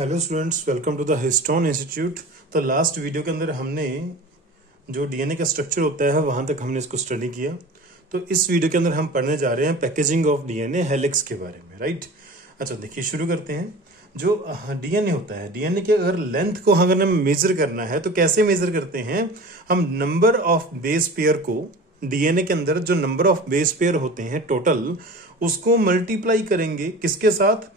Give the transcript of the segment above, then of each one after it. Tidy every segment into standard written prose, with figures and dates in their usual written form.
Hello students, welcome to the histone institute. तो last video के अंदर हमने जो डीएनए का स्ट्रक्चर होता है वहां तक हमने इसको स्टडी किया। तो इस वीडियो के अंदर हम पढ़ने जा रहे हैं पैकेजिंग ऑफ डीएनए हेलिक्स के बारे में, राइट। अच्छा, देखिए शुरू करते हैं। जो डीएनए होता है, डीएनए के अगर लेंथ को अगर हमें मेजर करना है तो कैसे मेजर करते हैं? हम नंबर ऑफ बेस पेयर को, डीएनए के अंदर जो नंबर ऑफ बेस पेयर होते हैं टोटल, उसको मल्टीप्लाई करेंगे किसके साथ?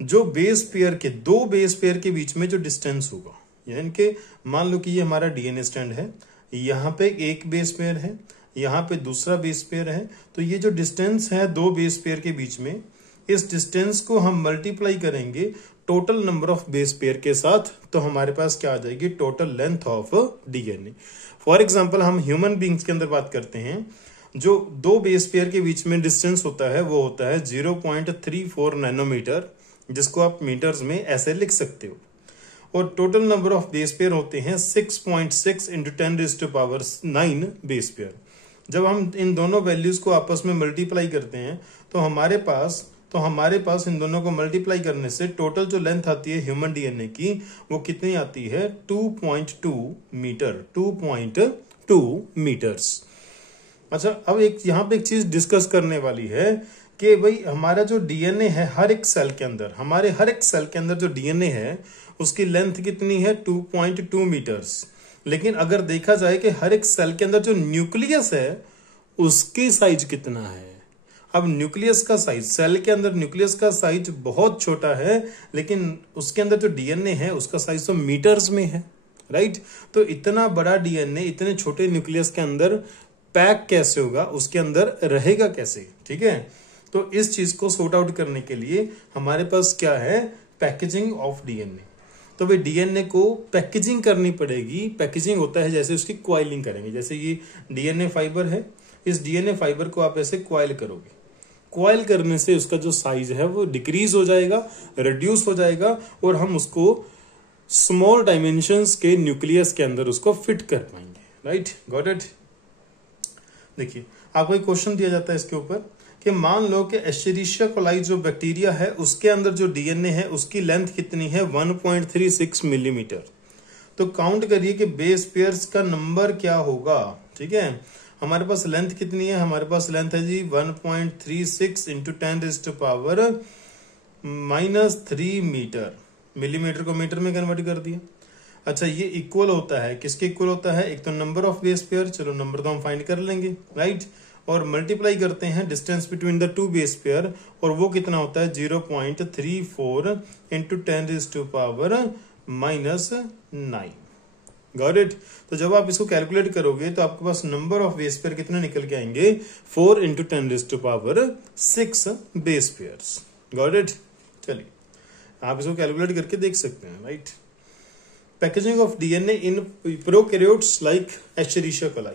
जो बेस पेयर के, दो बेस पेयर के बीच में जो डिस्टेंस होगा, यानी कि मान लो कि ये हमारा डीएनए स्टैंड है, यहाँ पे एक बेस पेयर है, यहाँ पे दूसरा बेस पेयर है। तो ये जो डिस्टेंस है दो बेस पेयर के बीच में, इस डिस्टेंस को हम मल्टीप्लाई करेंगे total number of base pair के साथ, तो हमारे पास क्या आ जाएगी? Total length of DNA. For example हम ह्यूमन बींग्स के अंदर बात करते हैं, जो दो बेस पेयर के बीच में डिस्टेंस होता है वो होता है 0.34 नैनोमीटर, जिसको आप मीटर्स में ऐसे लिख सकते हो। और total number of base pair होते हैं 6.6 इंटू 10⁹9 बेस पेयर। जब हम इन दोनों वैल्यूज को आपस में मल्टीप्लाई करते हैं तो हमारे पास इन दोनों को मल्टीप्लाई करने से टोटल जो लेंथ आती है ह्यूमन डीएनए की, वो कितनी आती है? 2.2 मीटर, 2.2 मीटर्स। अच्छा, अब यहाँ पे एक चीज डिस्कस करने वाली है कि भाई हमारा जो डीएनए है हर एक सेल के अंदर, हमारे हर एक सेल के अंदर जो डीएनए है उसकी लेंथ कितनी है? 2.2 मीटर्स। लेकिन अगर देखा जाए कि हर एक सेल के अंदर जो न्यूक्लियस है उसकी साइज कितना है? अब न्यूक्लियस का साइज, सेल के अंदर न्यूक्लियस का साइज बहुत छोटा है, लेकिन उसके अंदर जो डीएनए है उसका साइज तो मीटर्स में है, राइट। तो इतना बड़ा डीएनए इतने छोटे न्यूक्लियस के अंदर पैक कैसे होगा, उसके अंदर रहेगा कैसे? ठीक है, तो इस चीज को सॉर्ट आउट करने के लिए हमारे पास क्या है? Packaging of DNA. तो वे डीएनए को पैकेजिंग करनी पड़ेगी। पैकेजिंग होता है जैसे उसकी क्वाइलिंग करेंगे। जैसे ये डीएनए फाइबर है, इस डीएनए फाइबर को आप ऐसे क्वाइल करोगे। क्वाइल करने से उसका जो साइज है वो डिक्रीज हो जाएगा, रिड्यूस हो जाएगा, और हम उसको स्मॉल डायमेंशंस के न्यूक्लियस के अंदर उसको फिट कर पाएंगे, राइट। Got it. देखिए, आपको एक क्वेश्चन दिया जाता है इसके ऊपर कि मान लो कि एस्चेरिशिया कोलाई जो बैक्टीरिया है उसके अंदर जो डीएनए है उसकी लेंथ कितनी है? 1.36 मिलीमीटर। तो काउंट करिए कि बेस पेयर्स का नंबर क्या होगा। ठीक है, हमारे पास लेंथ कितनी है? हमारे पास लेंथ है जी 1.36 इंटू 10⁻³ मीटर। मिलीमीटर को मीटर में कन्वर्ट कर दिया। अच्छा, ये इक्वल होता है किसके इक्वल होता है? एक तो नंबर ऑफ बेस पेयर, चलो नंबर तो हम फाइंड कर लेंगे, राइट। और मल्टीप्लाई करते हैं distance between the two base pair, और वो कितना होता है? 0.34 इंटू 10⁻⁹9। Got it. तो जब आप इसको कैलकुलेट करोगे तो आपके पास नंबर ऑफ बेस पेयर कितने निकल के आएंगे? 4 into 10⁻6 base pairs. Got it. चलिए, आप इसको कैलकुलेट करके देख सकते हैं, right. Packaging of DNA in prokaryotes like Escherichia coli.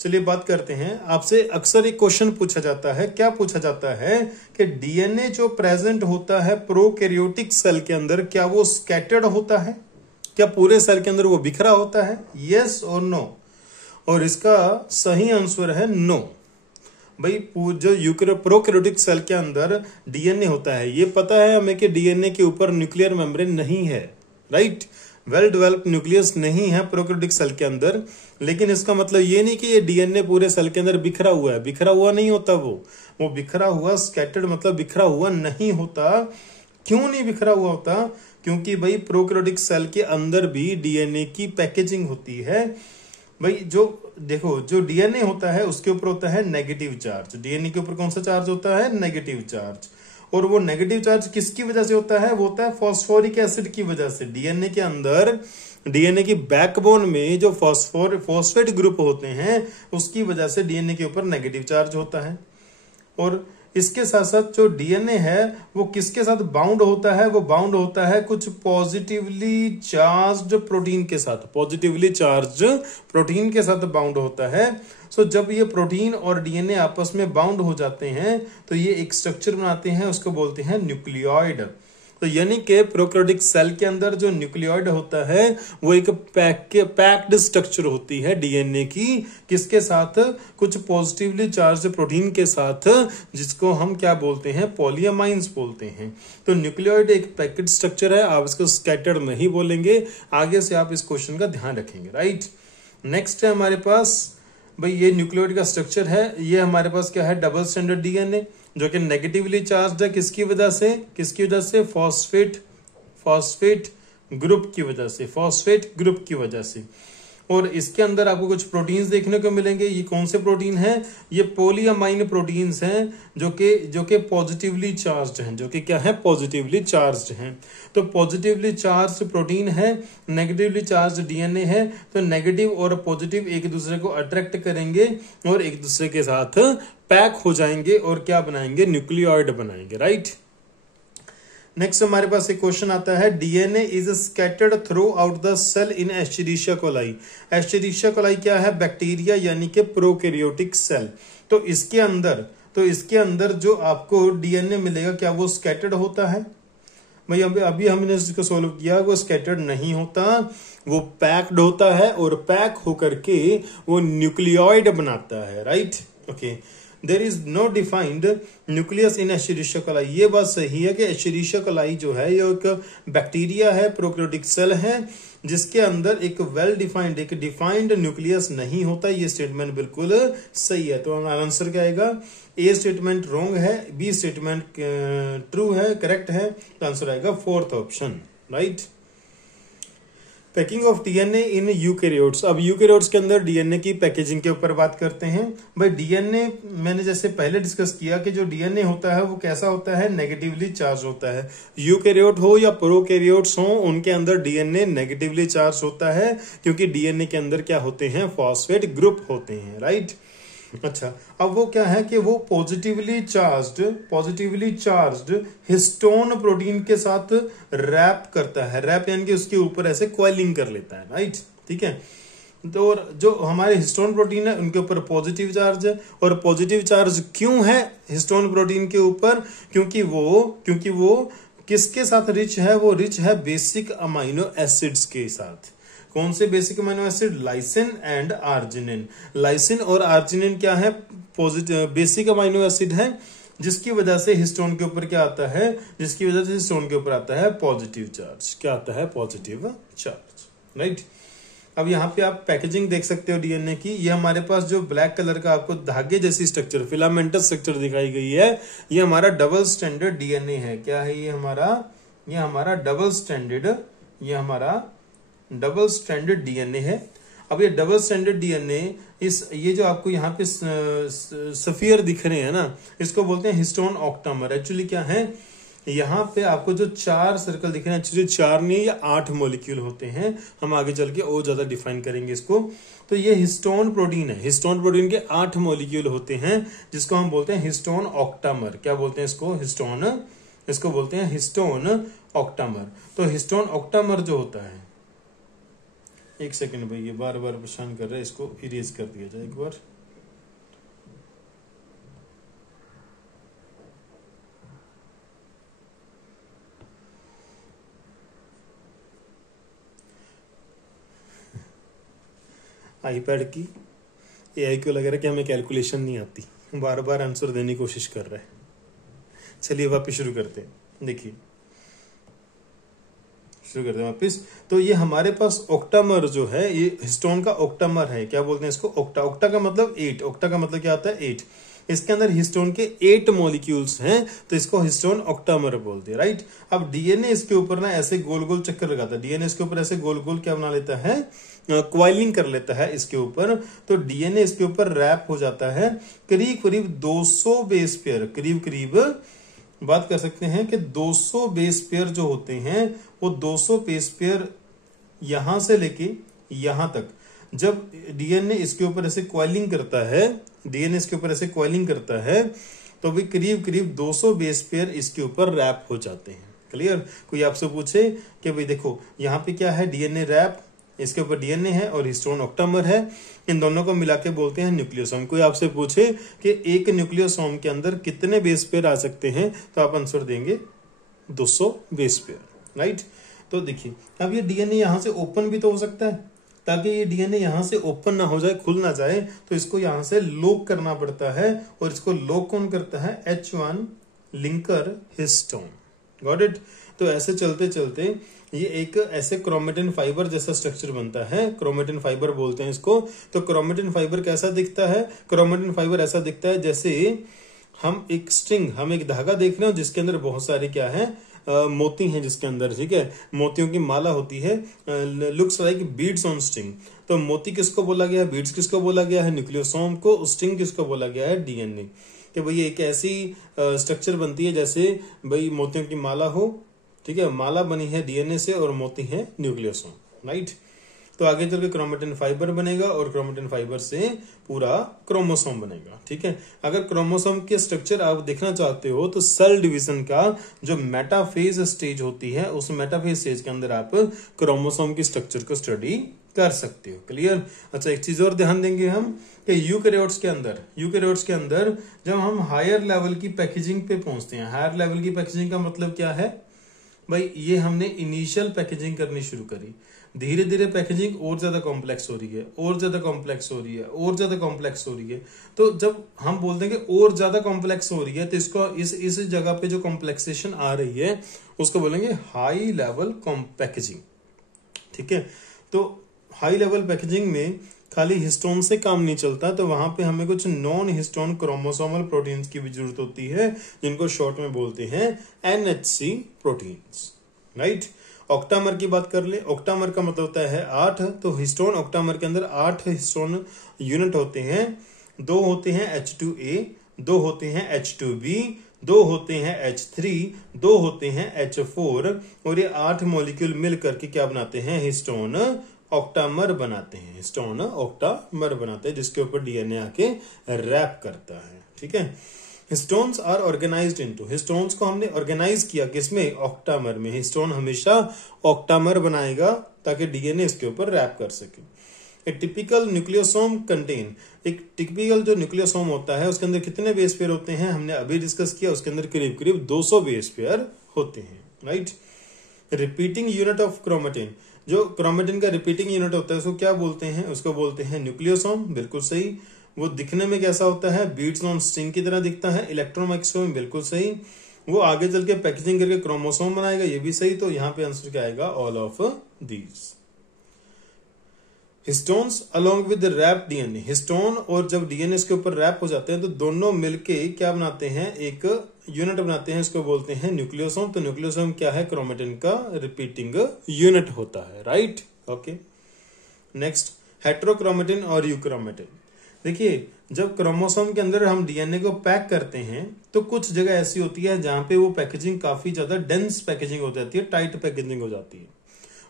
चलिए बात करते हैं। आपसे अक्सर एक क्वेश्चन पूछा जाता है, क्या पूछा जाता है कि डीएनए जो प्रेजेंट होता है प्रोकैरियोटिक सेल के अंदर, क्या वो स्कैटर्ड होता है? क्या पूरे सेल के अंदर वो बिखरा होता है? यस और नो? और इसका सही आंसर है नो। भाई जो प्रोकैरियोटिक सेल के अंदर डीएनए होता है, ये पता है हमें कि डीएनए के ऊपर न्यूक्लियर मेम्ब्रेन नहीं है, राइट। वेल डेवलप्ड न्यूक्लियस नहीं है प्रोकैरियोटिक सेल के अंदर, लेकिन इसका मतलब ये नहीं कि ये डीएनए पूरे सेल के अंदर बिखरा हुआ है। बिखरा हुआ नहीं होता वो बिखरा हुआ, स्कैटर्ड मतलब बिखरा हुआ नहीं होता। क्यों नहीं बिखरा हुआ होता? क्योंकि भाई प्रोकैरियोटिक सेल के अंदर भी डीएनए की पैकेजिंग होती है। भाई जो देखो, जो डीएनए होता है उसके ऊपर होता है नेगेटिव चार्ज। डीएनए के ऊपर कौन सा चार्ज होता है? Negative charge. और वो नेगेटिव चार्ज किसकी वजह से होता है? वो होता है फॉस्फोरिक एसिड की वजह से। डीएनए के अंदर, डीएनए की बैकबोन में जो फॉस्फेट ग्रुप होते हैं उसकी वजह से डीएनए के ऊपर नेगेटिव चार्ज होता है। और इसके साथ साथ जो डीएनए है वो किसके साथ बाउंड होता है? वो बाउंड होता है कुछ पॉजिटिवली चार्ज्ड प्रोटीन के साथ। पॉजिटिवली चार्ज्ड प्रोटीन के साथ बाउंड होता है। सो जब ये प्रोटीन और डीएनए आपस में बाउंड हो जाते हैं तो ये एक स्ट्रक्चर बनाते हैं, उसको बोलते हैं न्यूक्लियोइड। तो यानी कि प्रोकैरियोटिक सेल के अंदर जो न्यूक्लियोइड होता है वो एक पैक्ड स्ट्रक्चर होती है डीएनए की, किसके साथ, कुछ पॉजिटिवली चार्ज प्रोटीन के साथ, जिसको हम क्या बोलते हैं, पॉलीअमाइंस बोलते हैं। तो न्यूक्लियोइड एक पैक्ड स्ट्रक्चर है, आप इसको स्कैटर्ड नहीं बोलेंगे, आगे से आप इस क्वेश्चन का ध्यान रखेंगे, राइट। नेक्स्ट है हमारे पास भाई ये न्यूक्लियोइड का स्ट्रक्चर है, ये हमारे पास क्या है, डबल स्टैंडर्ड डीएनए, जो कि नेगेटिवली चार्ज्ड है, किसकी वजह से फॉस्फेट ग्रुप की वजह से। और इसके अंदर आपको कुछ प्रोटीन्स देखने को मिलेंगे। ये कौन से प्रोटीन हैं, ये पॉलीअमाइन प्रोटीन्स हैं जो कि पॉजिटिवली चार्ज्ड हैं, जो कि क्या है, पॉजिटिवली चार्ज्ड हैं। तो पॉजिटिवली चार्ज्ड प्रोटीन है, नेगेटिवली चार्ज्ड डीएनए है, तो नेगेटिव और पॉजिटिव एक दूसरे को अट्रैक्ट करेंगे और एक दूसरे के साथ पैक हो जाएंगे और क्या बनाएंगे, न्यूक्लियोइड बनाएंगे, राइट। नेक्स्ट हमारे पास एक क्वेश्चन आता है, DNA is scattered throughout the cell in Escherichia coli. Escherichia coli क्या है, बैक्टीरिया यानी कि प्रोकैरियोटिक सेल। तो इसके अंदर जो आपको डीएनए मिलेगा, क्या वो स्कैटर्ड होता है? भाई अभी हमने इसको सोल्व किया, वो स्कैटर्ड नहीं होता, वो पैक्ड होता है और पैक होकर के वो न्यूक्लियोइड बनाता है, right. Okay, there is no defined nucleus in Escherichia coli. ये बात सही है कि एस्चेरिशिया कोलाई जो है ये एक बैक्टीरिया है, प्रोकैरियोटिक सेल है, जिसके अंदर एक वेल डिफाइंड, एक डिफाइंड न्यूक्लियस नहीं होता। ये स्टेटमेंट बिल्कुल सही है। तो हमारा आंसर क्या आएगा, ए स्टेटमेंट रॉन्ग है, बी स्टेटमेंट ट्रू है, करेक्ट है। तो आंसर आएगा fourth option, right. Packing of DNA in eukaryotes. अब यूकैरियोट्स के अंदर डीएनए की पैकेजिंग के ऊपर बात करते हैं। भाई डीएनए मैंने जैसे पहले डिस्कस किया कि जो डीएनए होता है वो कैसा होता है, नेगेटिवली चार्ज होता है। यूकैरियोट हो या प्रोकैरियोट्स हो, उनके अंदर डीएनए नेगेटिवली चार्ज होता है, क्योंकि डीएनए के अंदर क्या होते हैं, फॉस्फेट ग्रुप होते हैं, राइट। अच्छा, अब वो क्या है कि वो पॉजिटिवली चार्ज्ड हिस्टोन प्रोटीन के साथ रैप करता है। रैप यानी कि उसके ऊपर ऐसे कॉइलिंग कर लेता है, राइट, ठीक है। तो जो हमारे हिस्टोन प्रोटीन है उनके ऊपर पॉजिटिव चार्ज है। और पॉजिटिव चार्ज क्यों है हिस्टोन प्रोटीन के ऊपर, क्योंकि वो किसके साथ रिच है, वो रिच है बेसिक अमाइनो एसिड्स के साथ। कौन से basic amino acid, lysine and arginine. Lysine और आर्जिनिन क्या है, पॉजिटिव बेसिक अमीनो एसिड है, जिसकी वजह से हिस्टोन के ऊपर क्या आता है, जिसकी वजह से हिस्टोन के ऊपर आता है पॉजिटिव चार्ज। क्या आता है, पॉजिटिव चार्ज, राइट। अब यहाँ पे आप पैकेजिंग देख सकते हो डीएनए की। ये हमारे पास जो ब्लैक कलर का आपको धागे जैसी स्ट्रक्चर, फिलामेंटस स्ट्रक्चर दिखाई गई है, ये हमारा डबल स्टैंडर्ड डीएनए है। क्या है ये हमारा डबल स्टैंडर्ड डीएनए है। अब ये डबल स्टैंडर्ड डीएनए ये जो आपको यहाँ पे सफियर दिख रहे हैं ना, इसको बोलते हैं हिस्टोन ऑक्टामर। एक्चुअली क्या है, यहाँ पे आपको जो 4 सर्कल दिख रहे हैं, एक्चुअली 4 नहीं या 8 मॉलिक्यूल होते हैं। हम आगे चल के और ज्यादा डिफाइन करेंगे इसको। तो ये हिस्टोन प्रोटीन है। हिस्टोन प्रोटीन के 8 मॉलिक्यूल होते हैं, जिसको हम बोलते हैं हिस्टोन ऑक्टामर। क्या बोलते हैं इसको बोलते हैं हिस्टोन ऑक्टामर। तो हिस्टोन ऑक्टामर जो होता है, एक सेकंड भाई, ये बार बार परेशान कर रहा है, इसको इरेज कर दिया जाए एक बार। आईपैड की एआई को लग रहा है कि हमें कैलकुलेशन नहीं आती, बार बार आंसर देने की कोशिश कर रहा है। चलिए वापस शुरू करते हैं। देखिए शुरू करते हैं वापस। तो ये हमारे पास ऑक्टामर जो है, ये हिस्टोन का ऑक्टामर है। क्या बोलते हैं इसको, ऑक्टा का मतलब 8। ऑक्टा का मतलब क्या आता है, 8। इसके अंदर हिस्टोन के 8 मॉलिक्यूल्स हैं, तो इसको हिस्टोन ऑक्टामर बोलते हैं, राइट। अब डीएनए इसके ऊपर ना ऐसे गोल गोल चक्कर लगाता है। डीएनए इसके ऊपर ऐसे गोल गोल क्या बना लेता है, क्वाइलिंग कर लेता है इसके ऊपर। तो डीएनए इसके ऊपर रैप हो जाता है। करीब करीब 200 बेस पेयर, करीब बात कर सकते हैं कि 200 बेस पेयर जो होते हैं, वो 200 बेस पेयर यहां से लेके यहां तक, जब डीएनए इसके ऊपर ऐसे क्वाइलिंग करता है, तो भी करीब 200 बेस पेयर इसके ऊपर रैप हो जाते हैं। क्लियर। कोई आपसे पूछे कि भाई देखो यहाँ पे क्या है, डीएनए रैप, इसके ऊपर डीएनए है और हिस्टोन ऑक्टामर है, इन दोनों को मिला के बोलते हैं न्यूक्लियोसोम। कोई आपसे पूछे कि एक न्यूक्लियोसोम के अंदर कितने बेस पेयर आ सकते हैं, तो आप आंसर देंगे 200 बेस पेयर, राइट। तो देखिए अब ये डीएनए यहां से ओपन भी तो हो सकता है, ताकि ये डीएनए यहां से ओपन ना हो जाए, खुल ना जाए, तो इसको यहां से लॉक करना पड़ता है, और इसको लॉक कौन करता है? H1 linker histone. Got it. तो ऐसे चलते चलते ये एक ऐसे क्रोमेटिन फाइबर जैसा स्ट्रक्चर बनता है, क्रोमेटिन फाइबर बोलते हैं इसको। तो क्रोमेटिन फाइबर कैसा दिखता है? क्रोमेटिन फाइबर ऐसा दिखता है जैसे हम एक स्ट्रिंग, हम एक धागा देख रहे हो जिसके अंदर बहुत सारे क्या है, मोती हैं जिसके अंदर, ठीक है, मोतियों की माला होती है, looks like beads on string. तो मोती किसको बोला गया है? बीड्स किसको बोला गया है? न्यूक्लियोसोम को। स्ट्रिंग किसको बोला गया है? डीएनए। कि भाई एक ऐसी स्ट्रक्चर बनती है जैसे भाई मोतियों की माला हो, ठीक है, माला बनी है डीएनए से और मोती है न्यूक्लियोसोम, राइट। तो आगे चल के क्रोमेटिन फाइबर बनेगा और क्रोमेटिन फाइबर से पूरा क्रोमोसोम बनेगा, ठीक है। अगर क्रोमोसोम के स्ट्रक्चर आप देखना चाहते हो तो सेल डिवीजन का जो मेटाफेज स्टेज होती है, उस मेटाफेज स्टेज के अंदर आप क्रोमोसोम की स्ट्रक्चर को स्टडी कर सकते हो। क्लियर। अच्छा, एक चीज और ध्यान देंगे हम कि यूकैरियोट्स के अंदर जब हम हायर लेवल की पैकेजिंग पे पहुंचते हैं, हायर लेवल की पैकेजिंग का मतलब क्या है भाई? ये हमने इनिशियल पैकेजिंग करनी शुरू करी, धीरे धीरे पैकेजिंग और ज्यादा कॉम्प्लेक्स हो रही है, और ज्यादा कॉम्प्लेक्स हो रही है, और ज्यादा कॉम्प्लेक्स हो रही है। तो जब हम बोलते हैं कि और ज्यादा कॉम्प्लेक्स हो रही है, तो इसको इस जगह पे जो कॉम्प्लेक्सेशन आ रही है उसको बोलेंगे हाई लेवल पैकेजिंग, ठीक है। तो हाई लेवल पैकेजिंग में खाली हिस्टोन से काम नहीं चलता, तो वहां पे हमें कुछ नॉन हिस्टोन क्रोमोसोमल प्रोटीन्स की भी जरूरत होती है, जिनको शॉर्ट में बोलते हैं NHC प्रोटीन्स, राइट। ऑक्टामर की बात कर ले। ऑक्टामर का मतलब होता है 8। तो हिस्टोन ऑक्टामर के अंदर 8 हिस्टोन यूनिट होते हैं। 2 होते हैं H2A, 2 होते हैं H2B, 2 होते हैं H3, 2 होते हैं H4, और ये 8 मॉलिक्यूल मिल करके क्या बनाते हैं? हिस्टोन ऑक्टामर बनाते हैं, हिस्टोन ऑक्टामर बनाते हैं, जिसके ऊपर डीएनए आके रैप करता है, ठीक है। Histones are organized into, histones को हमने ऑर्गेनाइज किया किसमें? ऑक्टामर में। हिस्टोन हमेशा ऑक्टामर बनाएगा ताकि डीएनए इसके ऊपर रैप कर सके। ए टिपिकल न्यूक्लियोसोम कंटेन, एक टिपिकल जो न्यूक्लियोसोम होता है उसके अंदर कितने बेस पेयर होते हैं? हमने अभी डिस्कस किया, उसके अंदर करीब करीब 200 बेस पेयर होते हैं, right. Repeating unit of chromatin, जो क्रोमेटिन का रिपीटिंग यूनिट होता है उसको क्या बोलते हैं? उसको बोलते हैं न्यूक्लियोसोम, बिल्कुल सही। वो दिखने में कैसा होता है? बीड्स ऑन स्ट्रिंग की तरह दिखता है। इलेक्ट्रोमाइक्रोसोम, बिल्कुल सही। वो आगे चल के पैकेजिंग करके क्रोमोसोम बनाएगा, ये भी सही। तो यहाँ पे आंसर क्या आएगा? All of these. Histones along with wrap DNA, histone और जब डीएनए इसके ऊपर रैप हो जाते हैं तो दोनों मिलके क्या बनाते हैं? एक यूनिट बनाते हैं, इसको बोलते हैं न्यूक्लियोसोम। तो न्यूक्लियोसोम क्या है? क्रोमेटिन का रिपीटिंग यूनिट होता है, राइट। ओके, नेक्स्ट हेट्रोक्रोमेटिन और यूक्रोमेटिन। देखिए, जब क्रोमोसोम के अंदर हम डीएनए को पैक करते हैं तो कुछ जगह ऐसी होती है जहां पे वो पैकेजिंग काफी ज्यादा डेंस पैकेजिंग हो जाती है, टाइट पैकेजिंग हो जाती है,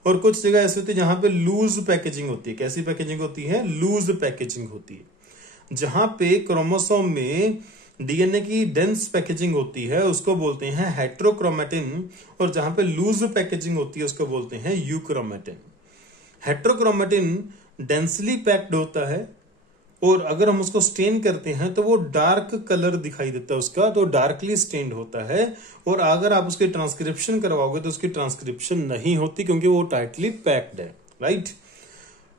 और कुछ जगह ऐसी होती है जहां पे लूज पैकेजिंग होती है। कैसी पैकेजिंग होती है? लूज पैकेजिंग होती है। जहां पे क्रोमोसोम में डीएनए की डेंस पैकेजिंग होती है उसको बोलते हैं हेट्रोक्रोमेटिन, और जहां पे लूज पैकेजिंग होती है उसको बोलते हैं यूक्रोमेटिन। हेट्रोक्रोमेटिन डेंसली पैक्ड होता है, और अगर हम उसको स्टेन करते हैं तो वो डार्क कलर दिखाई देता है उसका, तो डार्कली स्टेन्ड होता है। और अगर आप उसकी ट्रांसक्रिप्शन करवाओगे तो उसकी ट्रांसक्रिप्शन नहीं होती, क्योंकि वो टाइटली पैक्ड है, राइट।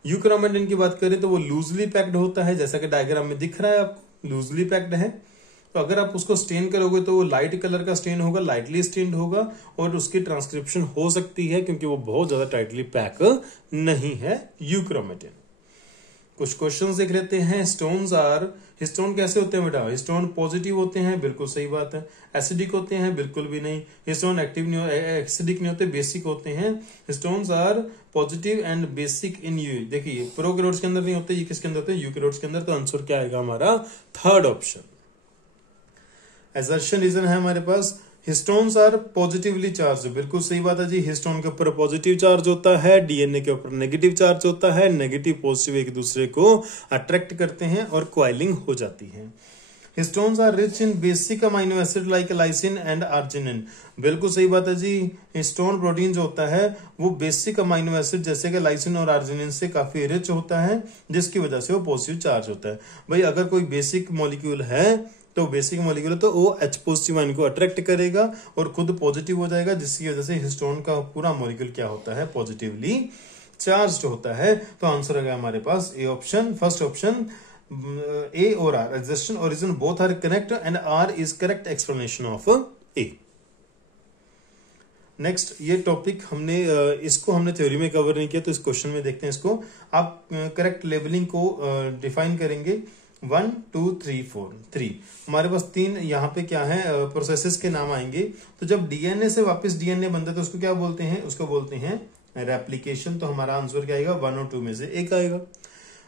यूक्रोमेटिन की बात करें तो वो लूजली पैक्ड होता है, जैसा कि डायग्राम में दिख रहा है आपको, लूजली पैक्ड है। तो अगर आप उसको स्टेन करोगे तो वो लाइट कलर का स्टेन होगा, लाइटली स्टेन्ड होगा, और उसकी ट्रांसक्रिप्शन हो सकती है क्योंकि वो बहुत ज्यादा टाइटली पैक नहीं है यूक्रोमेटिन। कुछ क्वेश्चंस देख लेते हैं। हिस्टोन कैसे होते हैं बेटा? हिस्टोन पॉजिटिव होते हैं, बिल्कुल सही बात है। एसिडिक होते हैं, बिल्कुल भी नहीं। हिस्टोन एक्टिव नहीं, एसिडिक नहीं होते, बेसिक होते हैं। Histones are positive and basic in you. देखिए, प्रोकैरियोट्स के अंदर नहीं होते, ये किसके अंदर होते हैं? यूकैरियोट्स के अंदर। तो आंसर क्या आएगा हमारा? Third option. असर्शन रीजन है हमारे पास, हिस्टोन्स आर पॉजिटिवली चार्ज, बिल्कुल सही बात है जी। हिस्टोन के ऊपर पॉजिटिव चार्ज होता है, डीएनए के ऊपर नेगेटिव चार्ज होता है। नेगेटिव पॉजिटिव एक दूसरे को अट्रैक्ट करते हैं और क्वाइलिंग हो जाती है। Histones are rich in basic amino acid like lysine and arginine, बिल्कुल सही बात है जी। हिस्टोन प्रोटीन जो होता है वो बेसिक अमाइनो एसिड जैसे कि लाइसिन और आर्जिनिन से काफी रिच होता है, जिसकी वजह से वो पॉजिटिव चार्ज होता है। भाई अगर कोई बेसिक मॉलिक्यूल है तो बेसिक मॉलिक्यूल है तो वो H पॉजिटिव आयन को अट्रैक्ट करेगा और खुद पॉजिटिव हो जाएगा, जिसकी वजह से हिस्टोन का पूरा मॉलिक्यूल क्या होता है, पॉजिटिवली चार्ज्ड होता है। तो आंसर आ गया हमारे पास A option, first option A और R existence origin both are correct and R is correct explanation of A. Next ये टॉपिक हमने इसको हमने थ्योरी में कवर नहीं किया, तो इस क्वेश्चन में देखते हैं इसको। आप करेक्ट लेबलिंग को डिफाइन करेंगे 1 2 3 4 3 हमारे पास 3 यहाँ पे क्या है प्रोसेसेस के नाम आएंगे। तो जब डीएनए से वापस डीएनए बनता है तो उसको क्या बोलते हैं, उसको बोलते हैं रेप्लिकेशन। तो हमारा आंसर क्या आएगा, 1 और 2 में से एक आएगा।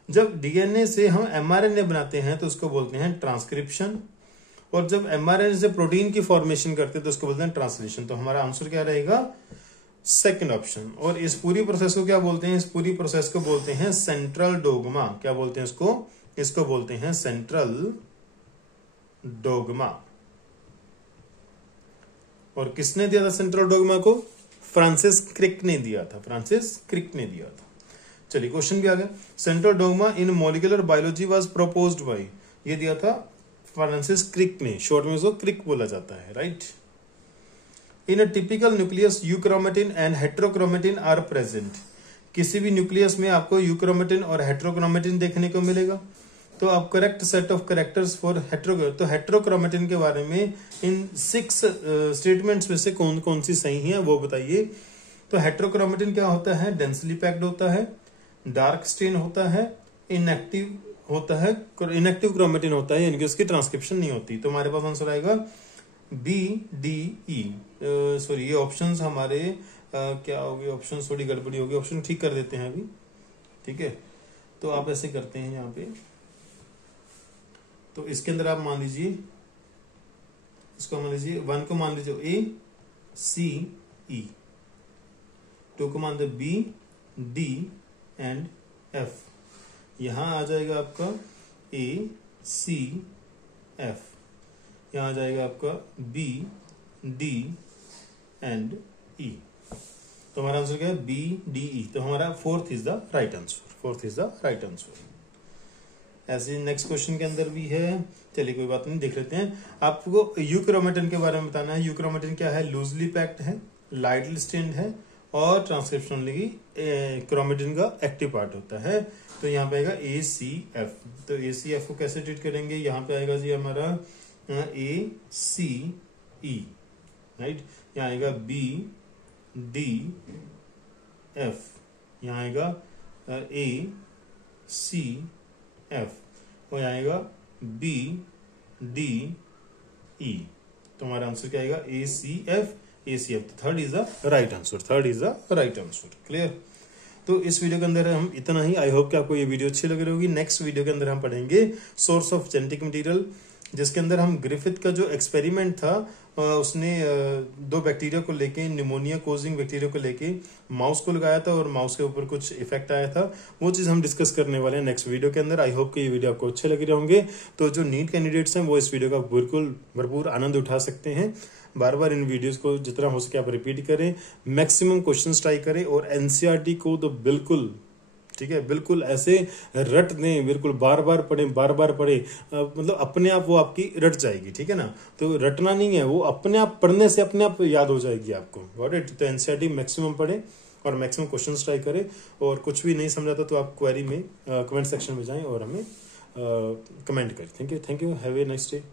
जब डीएनए से हम एमआरएनए बनाते हैं तो उसको बोलते हैं ट्रांसक्रिप्शन, और जब एमआरएनए से प्रोटीन की फॉर्मेशन करते हैं तो उसको बोलते हैं ट्रांसलेशन। तो हमारा आंसर क्या रहेगा, सेकंड ऑप्शन। और इस पूरी प्रोसेस को क्या बोलते हैं, इस पूरी प्रोसेस को बोलते हैं सेंट्रल डोगमा। क्या बोलते हैं इसको बोलते हैं सेंट्रल डोगमा। और किसने दिया था सेंट्रल डोगमा को, फ्रांसिस क्रिक ने दिया था, फ्रांसिस क्रिक ने दिया था। चलिए क्वेश्चन भी आ गया, central dogma in molecular biology was proposed by, ये दिया था फ्रांसिस क्रिक ने, शॉर्ट में उसको क्रिक बोला जाता है, right. In a typical nucleus euchromatin and heterochromatin are present, किसी भी न्यूक्लियस में आपको यूक्रोमेटिन और हेट्रोक्रोमेटिन देखने को मिलेगा। तो आप correct set of characters for तो हेट्रोक्रोमेटिन के बारे में इन 6 स्टेटमेंट्स में से कौन कौन सी सही है वो बताइए। तो हेट्रोक्रोमेटिन क्या होता है, डेंसली पैक्ड होता है, डार्क स्टेन होता है, इनएक्टिव होता है, इनएक्टिव क्रोमेटिन होता है, यानी कि उसकी ट्रांसक्रिप्शन नहीं होती। तो हमारे पास आंसर आएगा बी डी ई। सॉरी ये ऑप्शंस हमारे क्या हो गए, ऑप्शन थोड़ी गड़बड़ी होगी, ऑप्शन ठीक कर देते हैं अभी, ठीक है। तो आप ऐसे करते हैं यहाँ पे, तो इसके अंदर आप मान लीजिए, इसको मान लीजिए 1 को मान लीजिए ए सी ई, 2 को मान लीजिए बी डी एंड एफ। यहां आ जाएगा आपका ए सी एफ, यहां आ जाएगा आपका बी डी एंड ई। तो हमारा आंसर क्या है, बी डी ई। तो हमारा fourth is the right answer. ऐसे नेक्स्ट क्वेश्चन के अंदर भी है, चलिए कोई बात नहीं, देख लेते हैं। आपको यूक्रोमेटिन के बारे में बताना है। यूक्रोमेटिन क्या है, लूजली पैक्ड है, लाइटली स्टेन्ड है और ट्रांसक्रिप्शन लगी क्रोमेटिन का एक्टिव पार्ट होता है। तो यहाँ पे आएगा ए सी एफ। तो ए सी एफ को कैसे ट्रीट करेंगे, यहाँ पे आएगा जी हमारा ए सी ई, राइट। यहाँ आएगा बी डी एफ, यहाँ आएगा ए सी एफ, और यहाँ आएगा बी डी ई। तो हमारा आंसर क्या आएगा, A C F, ACF। Third is the right answer. Clear. तो इस वीडियो के अंदर हम इतना ही। आई होप कि आपको ये वीडियो अच्छी लग रही होगी। नेक्स्ट वीडियो के अंदर हम पढ़ेंगे सोर्स ऑफ जेनेटिक मटेरियल, जिसके अंदर हम ग्रिफिथ का जो एक्सपेरिमेंट था उसने 2 बैक्टीरिया को लेके, निमोनिया कोजिंग बैक्टीरिया को लेके माउस को लगाया था और माउस के ऊपर कुछ इफेक्ट आया था, वो चीज हम डिस्कस करने वाले हैं नेक्स्ट वीडियो के अंदर। आई होप कि ये वीडियो आपको अच्छे लग रहे होंगे। तो जो नीट कैंडिडेट्स हैं वो इस वीडियो का बिल्कुल भरपूर आनंद उठा सकते हैं। बार बार इन वीडियोस को जितना हो सके आप रिपीट करें, मैक्सिमम क्वेश्चंस ट्राई करें, और एनसीईआरटी को तो बिल्कुल, ठीक है, बिल्कुल ऐसे रट दें, बिल्कुल बार बार पढ़े, मतलब अपने आप वो आपकी रट जाएगी, ठीक है ना। तो रटना नहीं है, वो अपने आप पढ़ने से अपने आप याद हो जाएगी आपको, गॉट इट। तो एनसीईआरटी मैक्सिमम पढ़े और मैक्सिमम क्वेश्चंस ट्राई करें, और कुछ भी नहीं समझा था तो आप क्वेरी में कमेंट सेक्शन में जाएं और हमें कमेंट करें। Thank you, have a nice day.